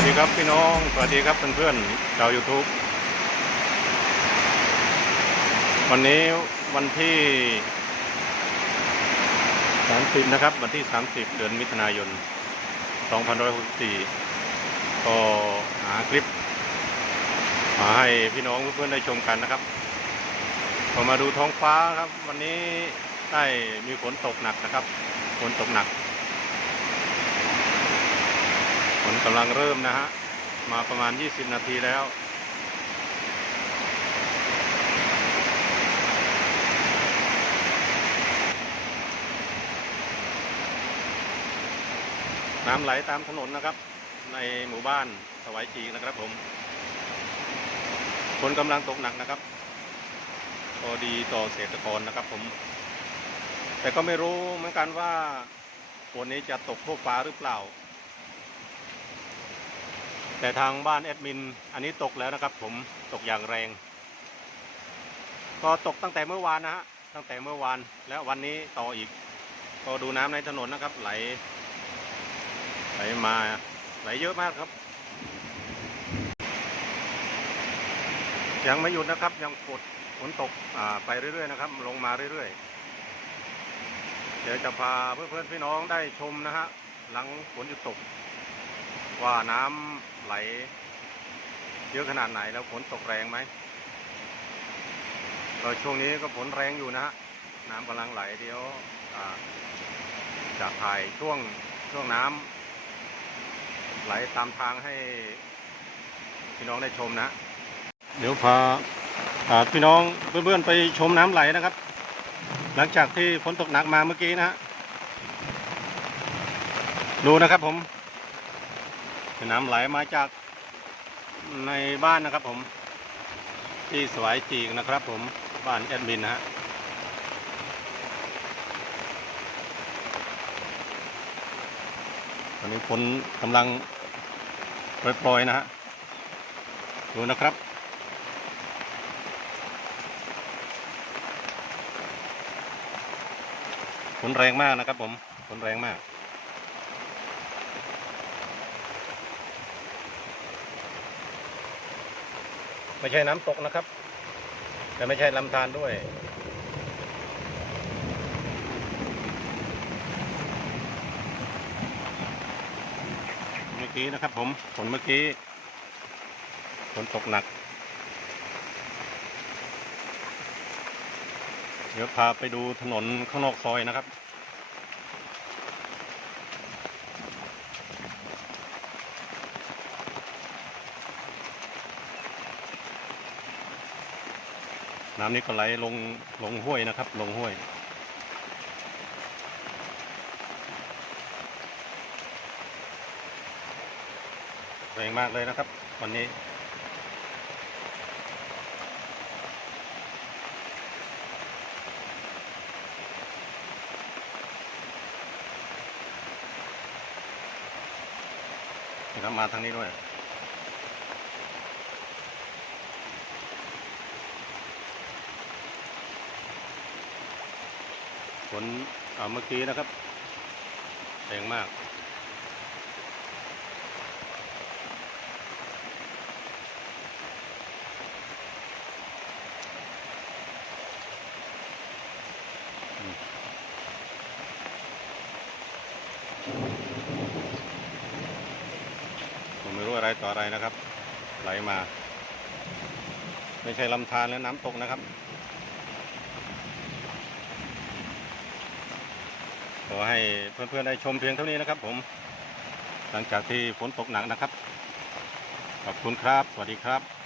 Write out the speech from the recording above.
วัสดีครับพี่น้อง สวัสดีครับเพื่อนๆชาว YouTube วันนี้วันที่ 30 นะครับ วันที่ 30 เดือนมิถุนายน2564ก็หาคลิป มาให้พี่น้องเพื่อนๆได้ชมกันนะครับพอมาดูท้องฟ้าครับ วันนี้ได้มีฝนตกหนักนะครับ ฝนตกหนัก ฝ นกำลังเริ่มนะฮะ มาประมาณ 20 นาทีแล้วน้ำไหลตามถนนนะครับ ในหมู่บ้านสวายจีนะครับผมฝนกำลังตกหนักนะครับก็ดีต่อเกษตรกรนะครับผม แต่ก็ไม่รู้เหมือนกันว่าฝนนี้จะตกทั่วฟ้าหรือเปล่า แต่ทางบ้านแอดมิน อันนี้ตกแล้วนะครับ ผมตกอย่างแรง ก็ตกตั้งแต่เมื่อวานนะฮะตั้งแต่เมื่อวานแล้ววันนี้ต่ออีก ก็ดูน้ำในถนนนะครับ ไหล ไหลมาไหลเยอะมากครับ ยังไม่หยุดนะครับ ยังฝนฝนตกไปเรื่อยๆนะครับ ลงมาเรื่อยๆ เดี๋ยวจะพาเพื่อนๆพี่น้องได้ชมนะฮะหลังฝนหยุดตกว่าน้ำ ไหล เยอะขนาดไหนแล้วฝนตกแรงไหมก็ช่วงนี้ก็ฝนแรงอยู่นะฮะน้ำกำลังไหลเดี๋ยวจะถ่ายช่วงช่วงน้ำไหลตามทางให้พี่น้องได้ชมนะ เดี๋ยวพาอ่าพี่น้องเพื่อนๆไปชมน้ำไหลนะครับ หลังจากที่ฝนตกหนักมาเมื่อกี้นะฮะดูนะครับผม น้ำไหลมาจากในบ้านนะครับผม ที่สวายจีกนะครับผมบ้านแอดมินนะฮะตอนนี้ฝนกำลังโปล่อยๆนะฮะดูนะครับฝนแรงมากนะครับผมฝนแรงมาก ไม่ใช่น้ำตกนะครับ แต่ไม่ใช่ลำธารด้วย เมื่อกี้นะครับผมฝนเมื่อกี้ฝนตกหนัก เดี๋ยวพาไปดูถนนข้างนอกซอยนะครับ น้ำนี้ก็ไหลลงลงห้วยนะครับ ลงห้วย แรงมากเลยนะครับ วันนี้นะครับมาทางนี้ด้วย ฝนอ่าเมื่อกี้นะครับแรงมาก ผมไม่รู้อะไรต่ออะไรนะครับ ไหลมา ไม่ใช่ลำธารและน้ำตกนะครับ ขอให้เพื่อนๆได้ชมเพียงเท่านี้นะครับ ผม หลังจากที่ฝนตกหนักนะครับ ขอบคุณครับ สวัสดีครับ